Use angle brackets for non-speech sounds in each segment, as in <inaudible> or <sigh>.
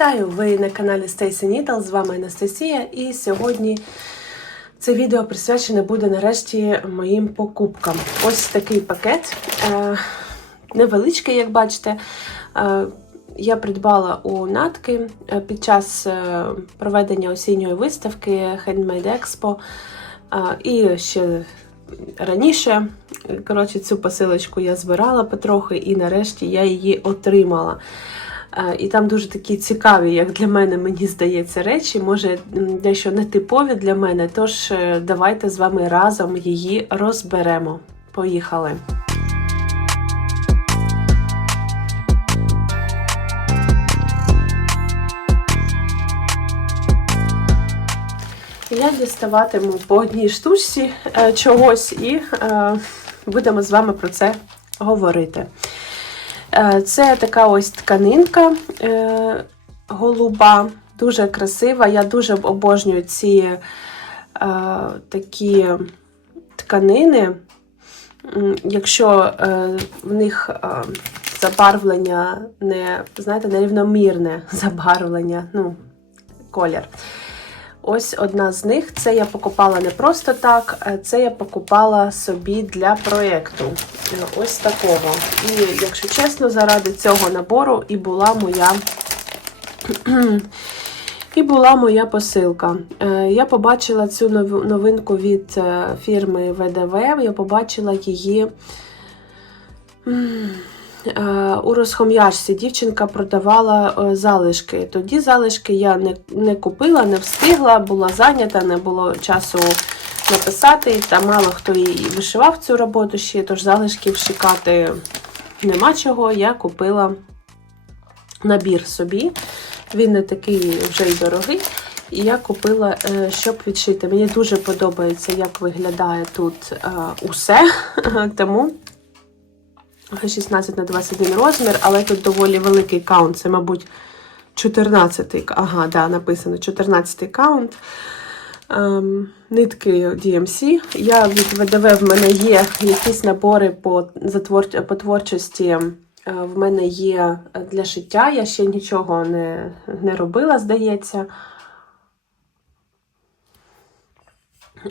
Вітаю! Ви на каналі Stacy Needle, з вами Анастасія, і сьогодні це відео присвячене буде нарешті моїм покупкам. Ось такий пакет, е, невеличкий, як бачите. Е, я придбала у натки е, під час проведення осінньої виставки Handmade Expo. І ще раніше, коротше, цю посилочку я збирала потрохи, і нарешті я її отримала. І там дуже такі цікаві, як для мене, мені здається, речі, може дещо нетипові для мене. Тож е, давайте з вами разом її розберемо. Поїхали! Я діставатиму по одній штучці е, чогось і е, будемо з вами про це говорити. Е, Це така ось тканинка е, голуба, дуже красива. Я дуже обожнюю ці е, такі тканини. Якщо в них забарвлення не, знаєте, нерівномірне <laughs> забарвлення, ну, колір. Ось одна з них. Це я покупала не просто так, це я покупала собі для проєкту. Е, Ось такого. І, якщо чесно, заради цього набору і була моя. <clears throat> І була моя посилка. Е, Я побачила цю новинку від е, фірми ВДВ. Я побачила її е, у розхом'яжці. Дівчинка продавала е, залишки. Тоді залишки я не, не купила, не встигла, була зайнята, не було часу написати. Та мало хто і вишивав цю роботу ще, тож залишків шукати нема чого. Я купила набір собі. Він не такий вже й дорогий. І я купила, е, щоб відшити. Мені дуже подобається, як виглядає тут е, усе. <laughs> Тому 16 на 21 розмір, але тут доволі великий каунт. Це, мабуть, 14 Ага, да, написано 14 каунт. Ем, нитки DMC. Я від ВДВ в мене є якісь набори по, затвор... по творчості. Е, В мене є для шиття. Я ще нічого не, не робила, здається.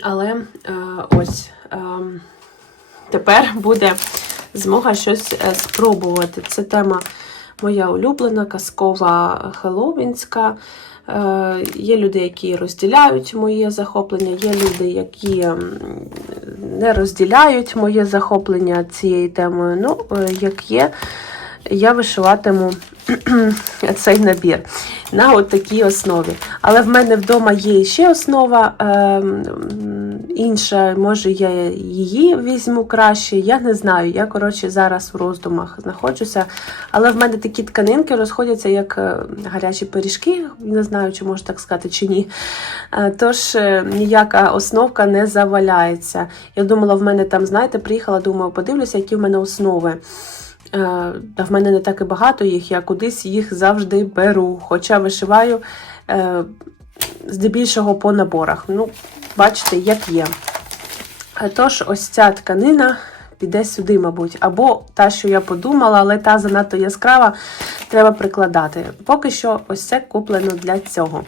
Але е, ось е, тепер буде змога щось е, спробувати. Це тема моя улюблена, казкова хеловінська. Е, Є люди, які розділяють моє захоплення, є люди, які не розділяють моє захоплення цією темою. Ну, е, як є, я вишиватиму <clears throat> цей набір на от такій основі. Але в мене вдома є ще основа е, інша, може я її візьму краще. Я не знаю. Я, коротше, зараз в роздумах знаходжуся. Але в мене такі тканинки розходяться як е, гарячі пиріжки. Не знаю, чи можу так сказати, чи ні. Е, Тож е, ніяка основка не заваляється. Я думала, в мене там, знаєте, приїхала, думаю, подивлюся, які в мене основи. Е, Та в мене не так і багато їх, я кудись їх завжди беру. Хоча вишиваю е, здебільшого по наборах. Ну, бачите, як є. Е, Тож, ось ця тканина піде сюди, мабуть. Або та, що я подумала, але та занадто яскрава, треба прикладати. Поки що, ось це куплено для цього.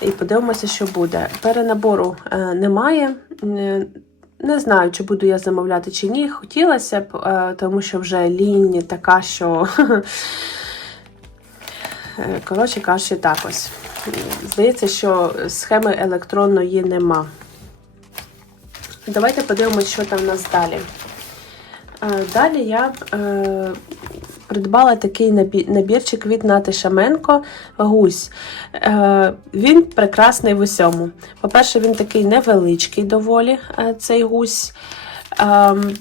І подивимося, що буде. Перенабору немає. Не знаю, чи буду я замовляти чи ні. Хотілося б, е, тому що вже лінь така, що. <laughs> Е, Коротше кажучи, так ось. Здається, що схеми електронної нема. Давайте подивимося, що там в нас далі. Е, Далі я придбала такий набірчик від Нати Шаменко гусь. Е, він прекрасний в усьому. По-перше, він такий невеличкий доволі, е, цей гусь. Ем,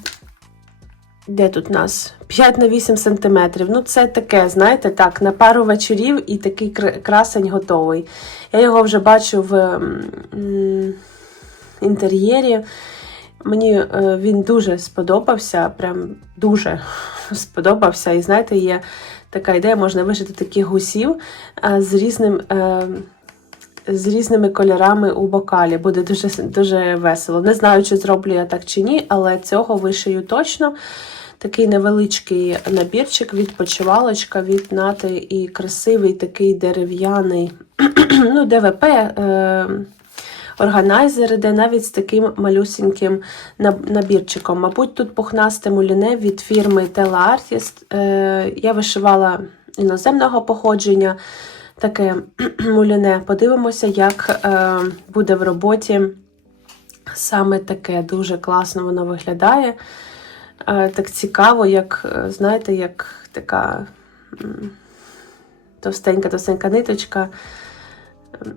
де тут у нас? 5 на 8 сантиметрів. Ну, це таке, знаєте, так, на пару вечорів і такий красень готовий. Я його вже бачу в інтер'єрі. Мені е, він дуже сподобався, прям дуже <laughs> сподобався. І знаєте, є така ідея, можна вишити таких гусів з різним е, з різними кольорами у бокалі. Буде дуже, дуже весело. Не знаю, чи зроблю я так чи ні, але цього вишию точно. Такий невеличкий набірчик, відпочивалочка від нати і красивий такий дерев'яний <clears throat> ну, ДВП. Е- Органайзер іде навіть з таким малюсіньким набірчиком. Мабуть, тут пухнасте муліне від фірми Tela Artist. Е, я вишивала іноземного походження таке <clears throat> муліне. Подивимося, як е, буде в роботі саме таке. Дуже класно воно виглядає. Е, так цікаво, як, знаєте, як така товстенька-товстенька ниточка.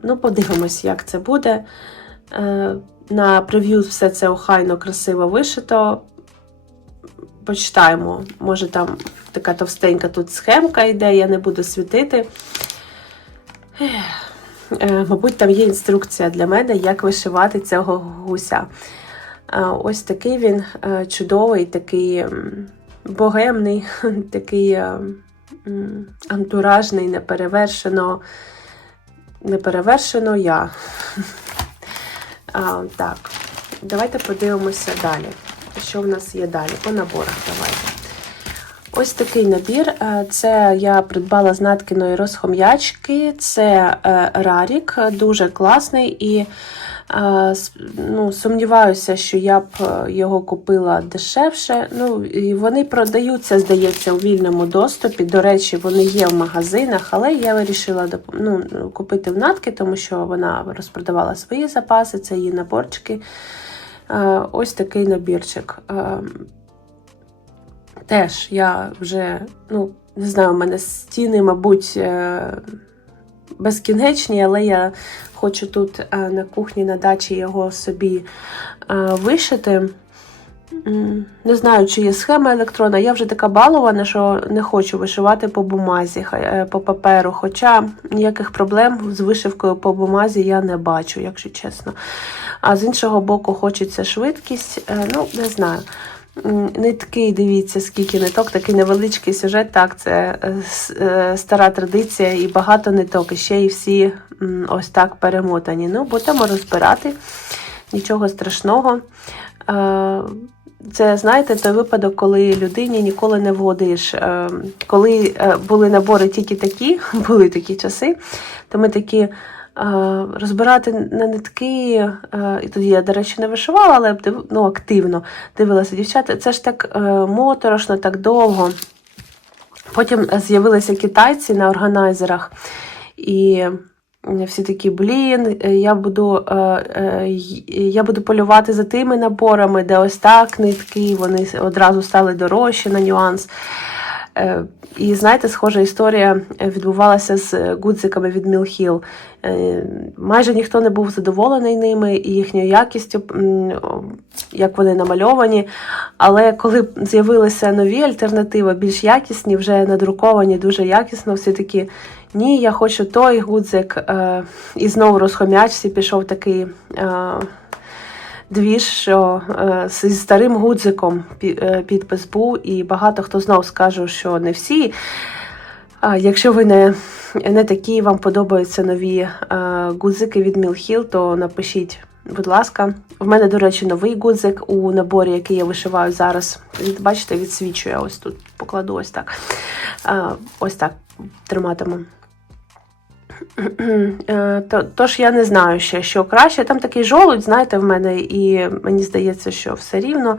Ну, подивимось, як це буде. Е, На прев'ю все це охайно, красиво вишито. Почитаємо, може там така товстенька тут схемка йде, я не буду світити. Е, Мабуть, там є інструкція для мене, як вишивати цього гуся. Е, Ось такий він чудовий, такий богемний, <laughs> такий антуражний, неперевершено неперевершено я. А, так, давайте подивимося далі. Що в нас є далі? По наборах давайте. Ось такий набір. Е, Це я придбала з Наткіної розхом'ячки. Це е, Рарік, дуже класний і е, ну, сумніваюся, що я б е, його купила дешевше. Ну, і вони продаються, здається, у вільному доступі. До речі, вони є в магазинах, але я вирішила ну, купити в Натки, тому що вона розпродавала свої запаси, це її наборчики. Е, Ось такий набірчик. Теж я вже, ну, не знаю, у мене стіни, мабуть, е, безкінечні, але я хочу тут е, на кухні на дачі його собі е, вишити. Не знаю, чи є схема електрона. Я вже така балована, що не хочу вишивати по бумазі, по паперу. Хоча ніяких проблем з вишивкою по бумазі я не бачу, якщо чесно. А з іншого боку, хочеться швидкість. Ну, не знаю. Нитки, дивіться, скільки ниток, такий невеличкий сюжет. Так, це е, е, стара традиція і багато ниток. І ще й всі ось так перемотані. Ну, будемо розбирати. Нічого страшного. Е, Це, знаєте, той випадок, коли людині ніколи не вгодиш. Коли були набори тільки такі, <laughs> були такі часи, то ми такі розбирати на нитки. е, І тоді я, до речі, не вишивала, але ну, активно дивилася дівчата. Це ж так е, моторошно, так довго. Потім з'явилися китайці на органайзерах. І всі такі, блін, е, я буду, е, е, я буду полювати за тими наборами, де ось так нитки, вони одразу стали дорожчі на нюанс. Е, І знаєте, схожа історія е, відбувалася з гудзиками від Hill. Е, Майже ніхто не був задоволений ними і їхньою якістю, як вони намальовані. Але коли з'явилися нові альтернативи, більш якісні, вже надруковані дуже якісно, всі такі. Ні, я хочу той гудзик. Е, І знову розхомячці пішов такий двіж, що е, зі старим гудзиком е, підпис був, і багато хто знов скаже, що не всі. Якщо ви не, не такі, вам подобаються нові е, гудзики від Мілхіл, то напишіть, будь ласка. В мене, до речі, новий гудзик у наборі, який я вишиваю зараз. Бачите, відсвічує ось тут, покладу ось так. Ось так триматиму. Е, то- Тож я не знаю ще, що краще. Там такий жолудь, знаєте, в мене, і мені здається, що все рівно.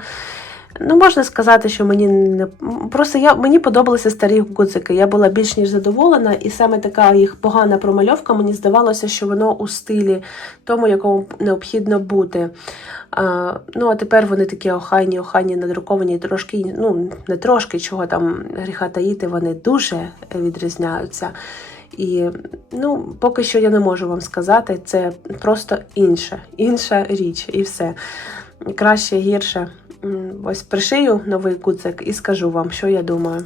Ну, можна сказати, що мені не просто я мені подобалися старі гудзики. Я була більш ніж задоволена, і саме така їх погана промальовка. Мені здавалося, що воно у стилі тому, якому необхідно бути. А, ну а тепер вони такі охайні, охайні, надруковані, трошки, ну не трошки, чого там гріха таїти, вони дуже відрізняються. І ну, поки що я не можу вам сказати, це просто інша, інша річ, і все. Краще, гірше. Ось пришию новий гудзик і скажу вам, що я думаю.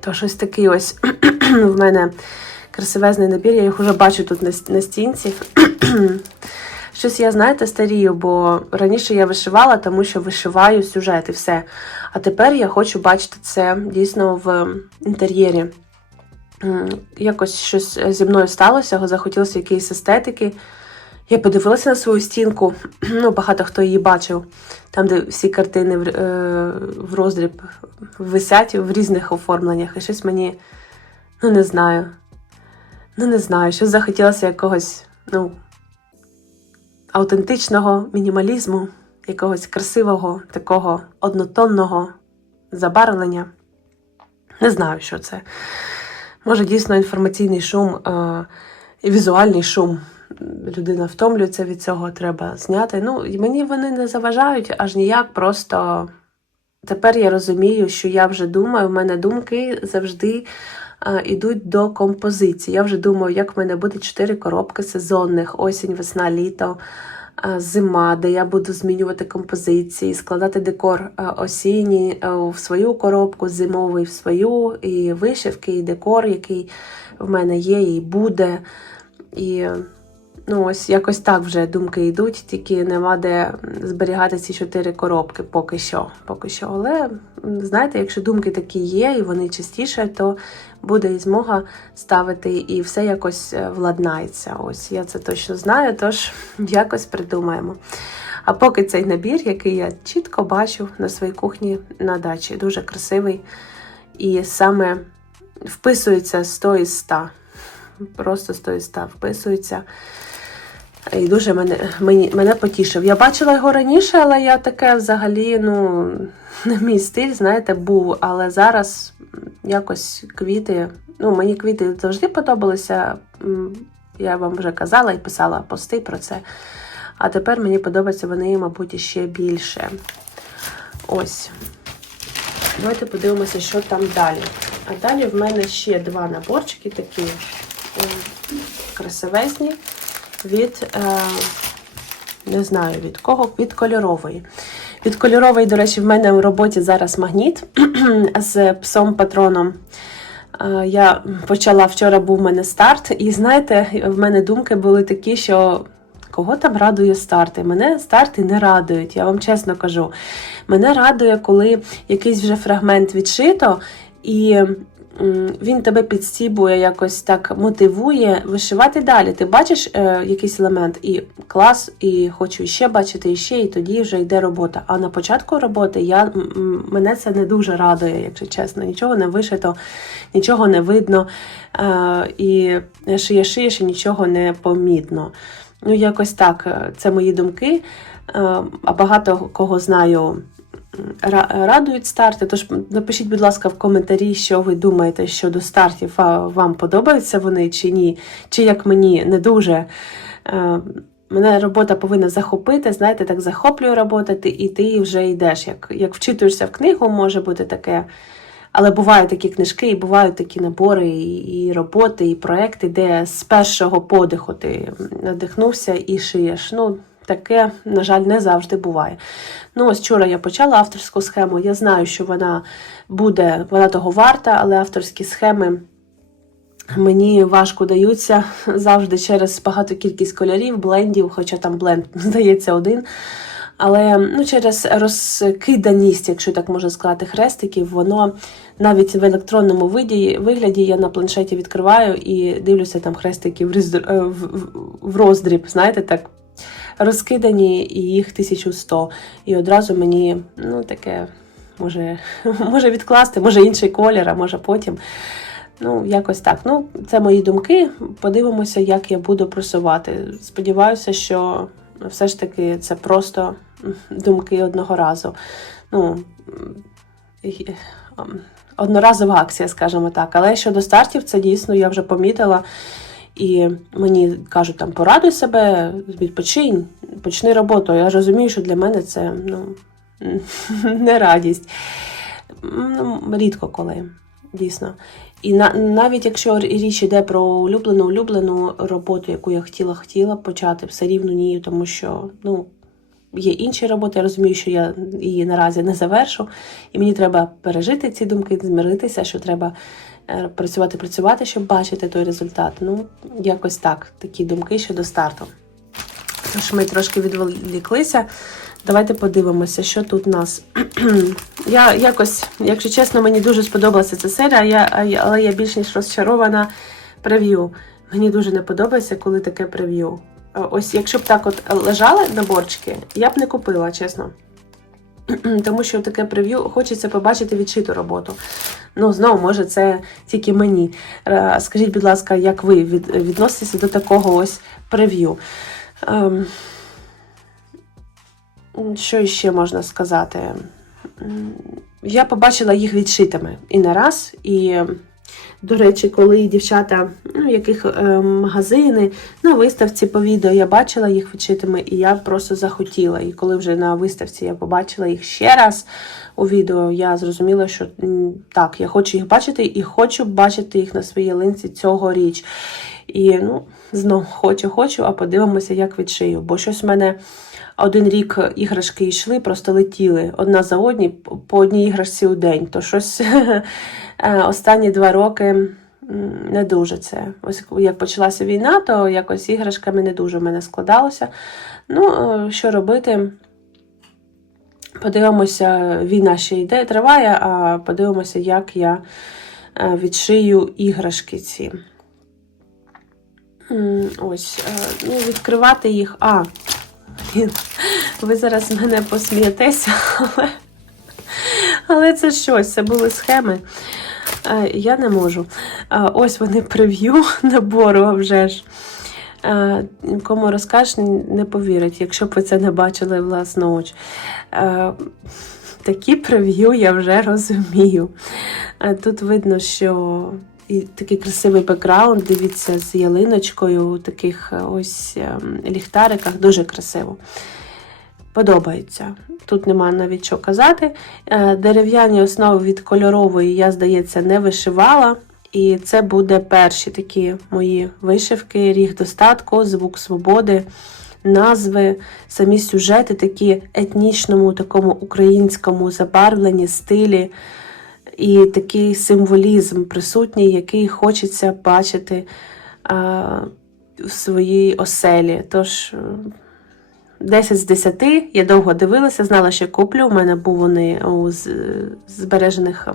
Тож ось такий ось <clears throat> в мене красивезний набір, я їх вже бачу тут на стінці. <clears throat> Щось я, знаєте, старію, бо раніше я вишивала, тому що вишиваю сюжет і все. А тепер я хочу бачити це дійсно в інтер'єрі. М, якось щось зі мною сталося, захотілося якоїсь естетики. Я подивилася на свою стінку, <clears throat> ну, багато хто її бачив, там, де всі картини в, е, в роздріб висять в різних оформленнях. І щось мені, ну не знаю. Ну, не знаю, щось захотілося якогось, ну, аутентичного мінімалізму, якогось красивого, такого однотонного забарвлення. Не знаю, що це. Може, дійсно інформаційний шум е, і візуальний шум. Людина втомлюється від цього, треба зняти. Ну, і мені вони не заважають аж ніяк. Просто тепер я розумію, що я вже думаю, в мене думки завжди е, йдуть до композиції. Я вже думаю, як в мене буде чотири коробки сезонних: осінь, весна, літо. Е, Зима, де я буду змінювати композиції, складати декор е, осінній е, в свою коробку, зимовий в свою, і вишивки, і декор, який в мене є, і буде. І ну, ось якось так вже думки йдуть, тільки нема де зберігати ці чотири коробки поки що. Поки що. Але знаєте, якщо думки такі є, і вони частіше, то буде і змога ставити, і все якось е, владнається. Ось я це точно знаю, тож <laughs> якось придумаємо. А поки цей набір, який я чітко бачу на своїй кухні на дачі, дуже красивий і саме вписується 100 із 100. Просто 100 із 100 вписується. І дуже мене, мені, мене потішив. Я бачила його раніше, але я таке взагалі, ну, не мій стиль, знаєте, був. Але зараз якось квіти. Ну, мені квіти завжди подобалися. Я вам вже казала і писала пости про це. А тепер мені подобаються вони, мабуть, ще більше. Ось. Давайте подивимося, що там далі. А далі в мене ще два наборчики такі красивезні від, е, не знаю від кого, від кольорової. Від кольорової, до речі, в мене в роботі зараз магніт <clears throat> з псом патроном. Е, Я почала вчора був в мене старт, і знаєте, в мене думки були такі, що кого там радує старти? Мене старти не радують, я вам чесно кажу. Мене радує, коли якийсь вже фрагмент відшито, і він тебе підстібує, якось так мотивує вишивати далі. Ти бачиш е, якийсь елемент, і клас, і хочу іще бачити, іще, і тоді вже йде робота. А на початку роботи я, мене це не дуже радує, якщо чесно. Нічого не вишито, нічого не видно. Е, і шиє шиєш, і нічого не помітно. Ну, якось так, е, це мої думки. Е, А багато кого знаю. Ра- Радують старти, тож напишіть, будь ласка, в коментарі, що ви думаєте щодо стартів. А Вам подобаються вони чи ні? Чи як мені не дуже. Е, Мене робота повинна захопити, знаєте, так захоплює робота, ти, і ти вже йдеш. Як, як вчитуєшся в книгу, може бути таке. Але бувають такі книжки, і бувають такі набори, і, і роботи, і проекти, де з першого подиху ти надихнувся і шиєш. Ну, таке, на жаль, не завжди буває. Ну, ось вчора я почала авторську схему. Я знаю, що вона буде, вона того варта, але авторські схеми. Мені важко даються <laughs> завжди через багату кількість кольорів, блендів, хоча там бленд, <laughs> здається, один. Але ну, через розкиданість, якщо так можна сказати, хрестиків, воно навіть в електронному виді, вигляді я на планшеті відкриваю і дивлюся там хрестики в, е, в роздріб, знаєте, так розкидані, і їх 1100. І одразу мені ну, таке може, <laughs> може відкласти, може інший колір, а може потім. Ну, якось так. Ну, це мої думки. Подивимося, як я буду просувати. Сподіваюся, що все ж таки це просто <laughs> думки одного разу. Ну, ем, одноразова акція, скажімо так. Але щодо стартів, це дійсно я вже помітила. І мені кажуть, там порадуй себе, відпочинь, почни роботу. Я розумію, що для мене це ну, <laughs> не радість. Ну, рідко коли, дійсно. І на, навіть якщо річ йде про улюблену улюблену роботу, яку я хотіла хотіла почати, все рівно ні, тому що ну, є інші роботи. Я розумію, що я її наразі не завершу, і мені треба пережити ці думки, змиритися, що треба працювати, працювати, щоб бачити той результат. Ну, якось так, такі думки щодо старту. Тож ми трошки відволіклися. Давайте подивимося, що тут у нас. <clears throat> я якось, якщо чесно, мені дуже сподобалася ця серія, але я більш ніж розчарована прев'ю. Мені дуже не подобається, коли таке прев'ю. Е, Ось, якщо б так от лежали наборчики, я б не купила, чесно. <clears throat> Тому що таке прев'ю хочеться побачити відшиту роботу. Ну, знову, може, це тільки мені. Е, Скажіть, будь ласка, як ви від, відноситеся до такого ось прев'ю? Ем, що ще можна сказати? Я побачила їх відшитими і не раз. І, до речі, коли дівчата, ну, яких е, магазини на виставці по відео я бачила їх вчитими, і я просто захотіла. І коли вже на виставці я побачила їх ще раз у відео, я зрозуміла, що так, я хочу їх бачити і хочу бачити їх на своїй линці цьогоріч. І ну, знов хочу, хочу, а подивимося, як відшию. Бо щось в мене один рік іграшки йшли, просто летіли одна за одні по одній іграшці у день. То щось <laughs> е, останні два роки не дуже це. Ось як почалася війна, то якось іграшками не дуже в мене складалося. Ну, е, що робити? Подивимося, війна ще йде, триває, а подивимося, як я е, відшию іграшки ці. Ось, е, ну, відкривати їх. А, блін, ви зараз мене посмієтеся, <laughs> але, але це щось, це були схеми. Е, Я не можу. Е, Ось вони прев'ю <laughs> набору а вже ж. Кому розкажеш, не повірить, якщо б ви це не бачили власноруч. Такі прев'ю я вже розумію. Тут видно, що і такий красивий бекграунд, дивіться, з ялиночкою у таких е, ось ем, ліхтариках, дуже красиво. Подобається. Тут нема навіть що казати. Е, Дерев'яні основи від кольорової, я, здається, не вишивала. І це буде перші такі мої вишивки, ріг достатку, звук свободи, назви, самі сюжети, такі етнічному, такому українському забарвленні, стилі. І такий символізм присутній, який хочеться бачити в своїй оселі. Тож е, 10 з 10 я довго дивилася, знала, що куплю. У мене був вони у збережених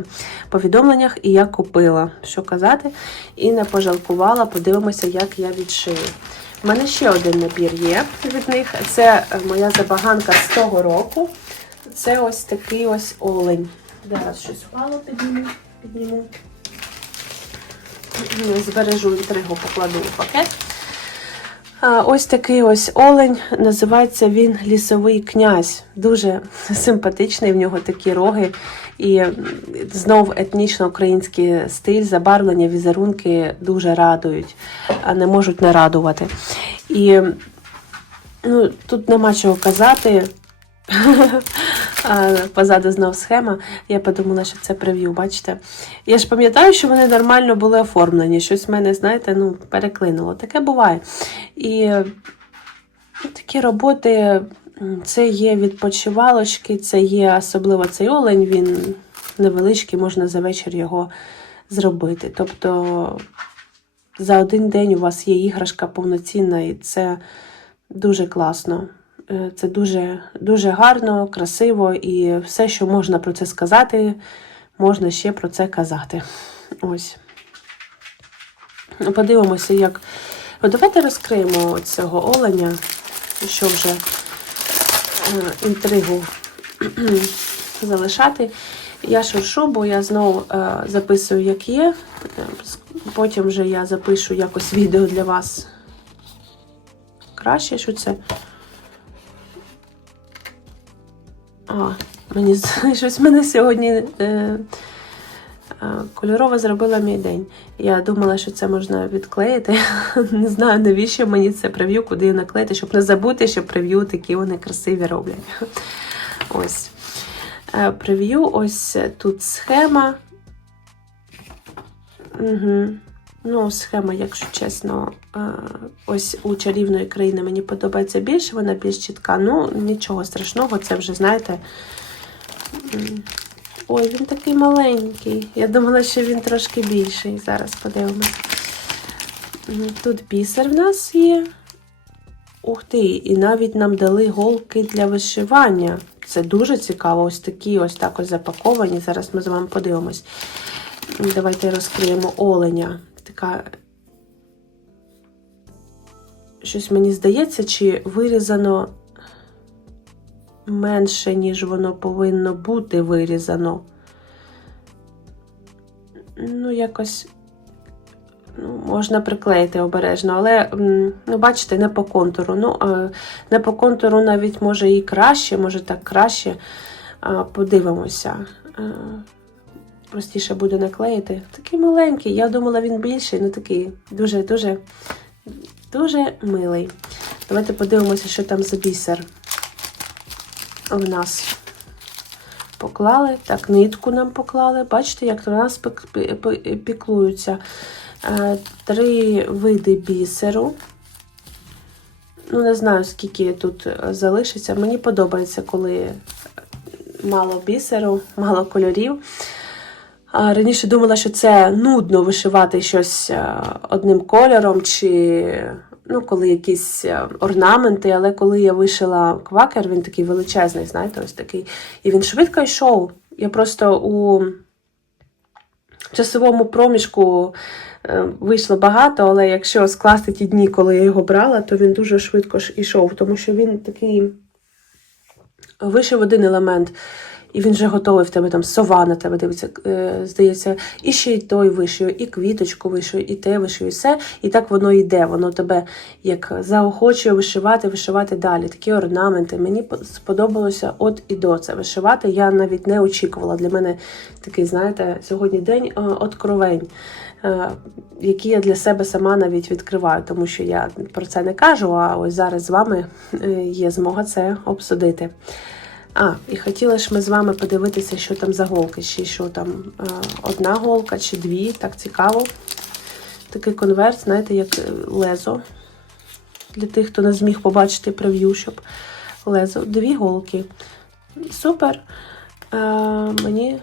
повідомленнях, і я купила, що казати, і не пожалкувала. Подивимося, як я відшию. У мене ще один набір є від них. Це е, моя забаганка з того року. Це ось такий ось олень. Зараз щось впало, підніму. підніму. Збережу інтригу, покладу у пакет. Ось такий ось олень. Називається він лісовий князь. Дуже <laughs> симпатичний, в нього такі роги. І знов етнічно-український стиль, забарвлення, візерунки дуже радують, а не можуть не радувати. І ну, тут нема чого казати. Позаду знов схема. Я подумала, що це прев'ю, бачите. Я ж пам'ятаю, що вони нормально були оформлені. Щось в мене, знаєте, ну, переклинуло. Таке буває. І ну, такі роботи, це є відпочивалочки, це є особливо цей олень, він невеличкий, можна за вечір його зробити. Тобто за один день у вас є іграшка повноцінна, і це дуже класно. Е, Це дуже, дуже гарно, красиво, і все, що можна про це сказати, можна ще про це казати. Ось. Подивимося, як. Давайте розкриємо цього оленя, що вже е, інтригу <clears throat> залишати. Я шуршу, бо я знову е, записую, як є. Потім вже я запишу якось відео для вас. Краще, що це. А, мені <laughs> щось мене сьогодні е, е, кольорова зробила мій день. Я думала, що це можна відклеїти. <laughs> Не знаю, навіщо мені це прев'ю, куди наклеїти, щоб не забути, що прев'ю такі вони красиві роблять. <laughs> Ось. Е, Прев'ю, ось тут схема. Угу. Ну, схема, якщо чесно, е, ось у чарівної країни мені подобається більше, вона більш чітка. Ну, нічого страшного, це вже, знаєте. Ой, він такий маленький. Я думала, що він трошки більший. Зараз подивимось. Тут бісер в нас є. Ух ти, і навіть нам дали голки для вишивання. Це дуже цікаво. Ось такі ось так ось запаковані. Зараз ми з вами подивимось. Давайте розкриємо оленя. Така. Щось мені здається, чи вирізано менше, ніж воно повинно бути вирізано. Ну, якось ну, можна приклеїти обережно, але ну, бачите, не по контуру. Ну, е, не по контуру навіть може і краще, може так краще. Е, Подивимося. Простіше буде наклеїти. Такий маленький. Я думала, він більший, ну такий дуже-дуже дуже милий. Давайте подивимося, що там за бісер в нас поклали. Так, нитку нам поклали. Бачите, як до нас пік- пі- пі- піклуються. Е, Три види бісеру. Ну, не знаю, скільки тут залишиться. Мені подобається, коли мало бісеру, мало кольорів. Раніше думала, що це нудно вишивати щось е, одним кольором, чи ну, коли якісь е, орнаменти, але коли я вишила квакер, він такий величезний, знаєте, ось такий. І він швидко йшов. Я просто у часовому проміжку е, вийшло багато, але якщо скласти ті дні, коли я його брала, то він дуже швидко ж ішов, тому що він такий вишив один елемент. І він вже готовий в тебе там сова на тебе дивиться, е, здається, і ще й той вишив, і квіточку вишив, і те вишив, і все. І так воно йде. Воно тебе як заохочує вишивати, вишивати далі. Такі орнаменти. Мені сподобалося от і до це вишивати. Я навіть не очікувала. Для мене такий, знаєте, сьогодні день е, откровень. е, Які я для себе сама навіть відкриваю, тому що я про це не кажу, а ось зараз з вами є змога це обсудити. А, і хотіли ж ми з вами подивитися, що там за голки, чи що там одна голка чи дві, так цікаво. Такий конверт, знаєте, як е, лезо. Для тих, хто не зміг побачити прев'ю, щоб лезо. Дві голки. Супер. Е, мені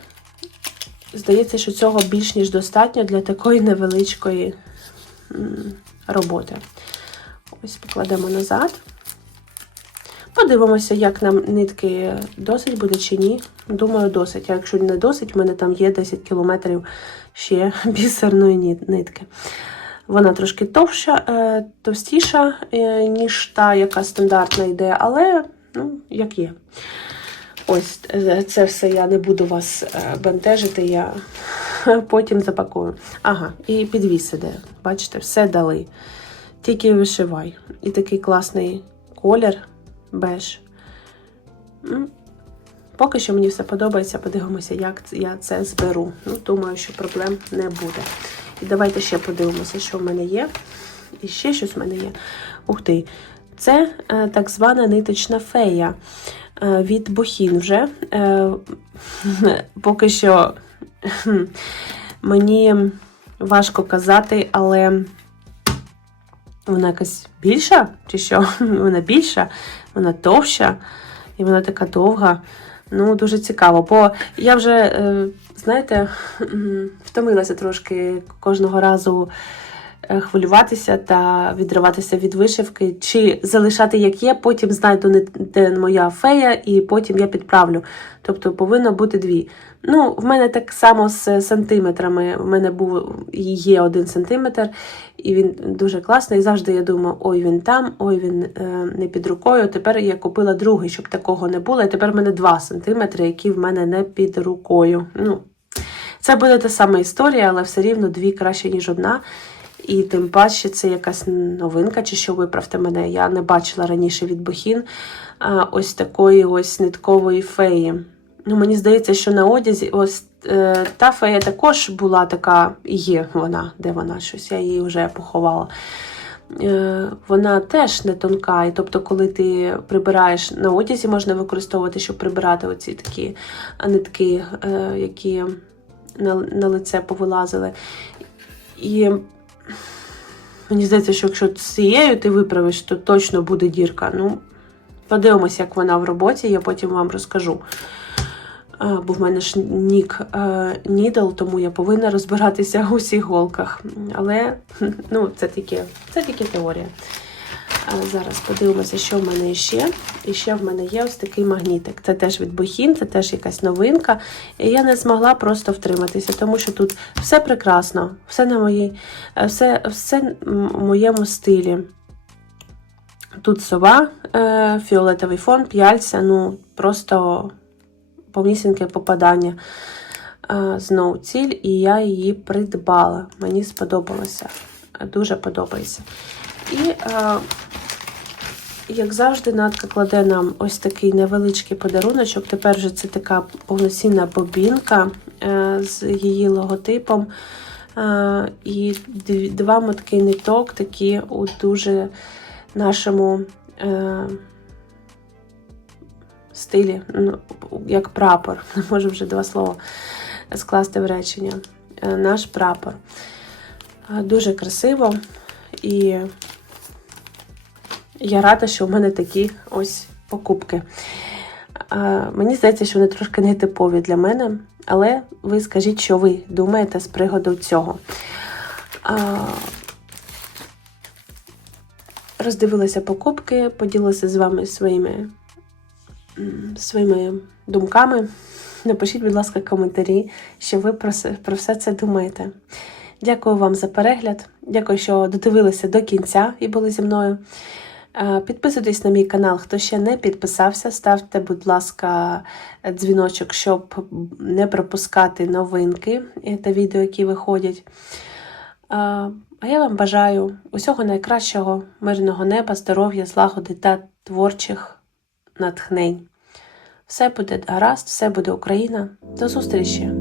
здається, що цього більш ніж достатньо для такої невеличкої роботи. Ось покладемо назад. Подивимося, як нам нитки досить буде чи ні. Думаю, досить. А якщо не досить, в мене там є 10 кілометрів ще <laughs> бісерної нитки. Вона трошки товща, е, товстіша, е, ніж та, яка стандартна йде, але ну, як є. Ось е, це все я не буду вас бентежити, я <laughs> потім запакую. Ага, і підвіс іде. Бачите, все дали. Тільки вишивай. І такий класний колір беж. Поки що мені все подобається, подивимося, як я це зберу. Ну, думаю, що проблем не буде. І давайте ще подивимося, що в мене є. І ще щось в мене є. Ух ти! Це е, так звана ниточна фея е, від Бохін вже. Е, <laughs> поки що мені важко казати, але вона якась більша, чи що? <laughs> Вона більша, вона товща, і вона така довга. Ну, дуже цікаво. Бо я вже, е, знаєте, <clears throat> втомилася трошки кожного разу е, хвилюватися та відриватися від вишивки, чи залишати як є, потім знайду де моя фея, і потім я підправлю. Тобто повинно бути дві. Ну, в мене так само з сантиметрами. В мене був є один сантиметр, і він дуже класний. І завжди я думаю, ой, він там, ой, він е, не під рукою. Тепер я купила другий, щоб такого не було. І тепер в мене 2 сантиметри, які в мене не під рукою. Ну, це буде та сама історія, але все рівно дві краще, ніж одна. І тим паче це якась новинка, чи що виправте мене. Я не бачила раніше від Бохін ось такої ось ниткової феї. Ну, мені здається, що на одязі ось е, та фея також була така, є вона, де вона щось, я її вже поховала. Е, вона теж не тонка. І тобто, коли ти прибираєш на одязі, можна використовувати, щоб прибирати оці такі нитки, е, які на, на лице повилазили. І мені здається, що якщо цією ти виправиш, то точно буде дірка. Ну, подивимося, як вона в роботі, я потім вам розкажу. Бо в мене ж нік е, нідл, тому я повинна розбиратися у всіх голках. Але <laughs> ну, це тільки, це тільки теорія. Зараз подивимося, що в мене ще. І ще в мене є ось такий магнітик. Це теж від Бухін, це теж якась новинка. І я не змогла просто втриматися, тому що тут все прекрасно, все на моїй, е, все, все в моєму стилі. Тут сова, е, фіолетовий фон, п'яльця, ну просто повнісіньке попадання. Е, Знову ціль, і я її придбала. Мені сподобалося. Дуже подобається. І, е, як завжди, Натка кладе нам ось такий невеличкий подаруночок. Тепер вже це така повноцінна бобінка е, з її логотипом. І два мотки ниток, такі у дуже нашому стилі, ну, як прапор. <laughs> Можу вже два слова скласти в речення. Е, Наш прапор. Е, Дуже красиво. І я рада, що в мене такі ось покупки. Е, Мені здається, що вони трошки нетипові для мене, але ви скажіть, що ви думаєте з приводу цього. Роздивилася покупки, поділилася з вами своїми, своїми думками. Напишіть, будь ласка, коментарі, що ви про, все це думаєте. Дякую вам за перегляд. Дякую, що додивилися до кінця і були зі мною. Підписуйтесь на мій канал, хто ще не підписався. Ставте, будь ласка, дзвіночок, щоб не пропускати новинки та відео, які виходять. А я вам бажаю усього найкращого, мирного неба, здоров'я, злагоди та творчих натхнень. Все буде гаразд, все буде Україна. До зустрічі!